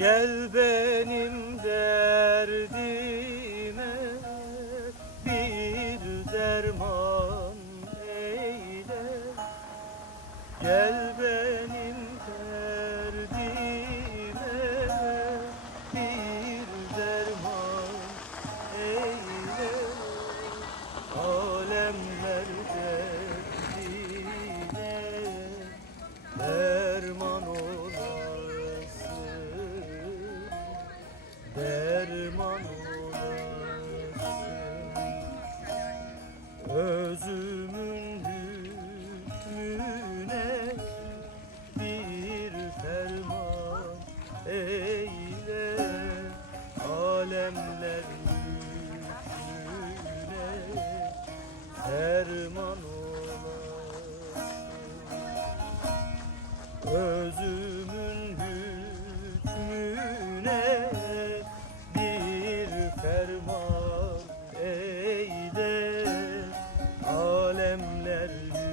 Gel benim derdime bir derman eyle. Gel benim derdime bir derman eyle. Alemler derdine derman olasın, derman olasın. Özümün hükmüne bir ferman eyle. Alemler hükmüne derman olasın. Özümün hükmüne bir ferman eyle. Alemler hükmüne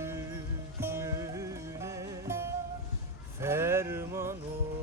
ferman olasın.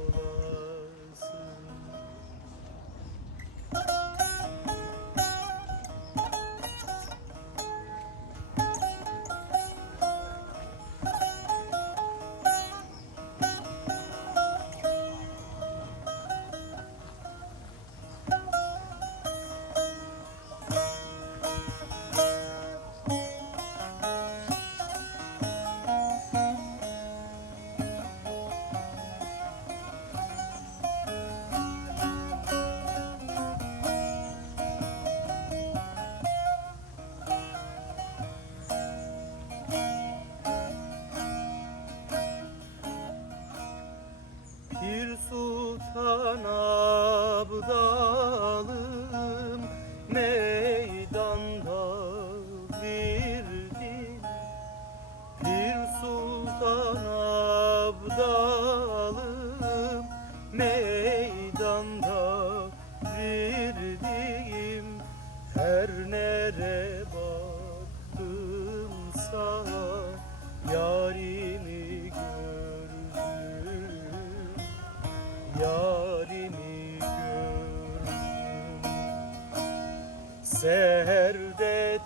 Pir Sultan Abdalım meydanda birdi. Pir Sultan Abdalım meydanda birdim. Her nere baktımsa yarimi gördüm, yarimi gördüm. Seherde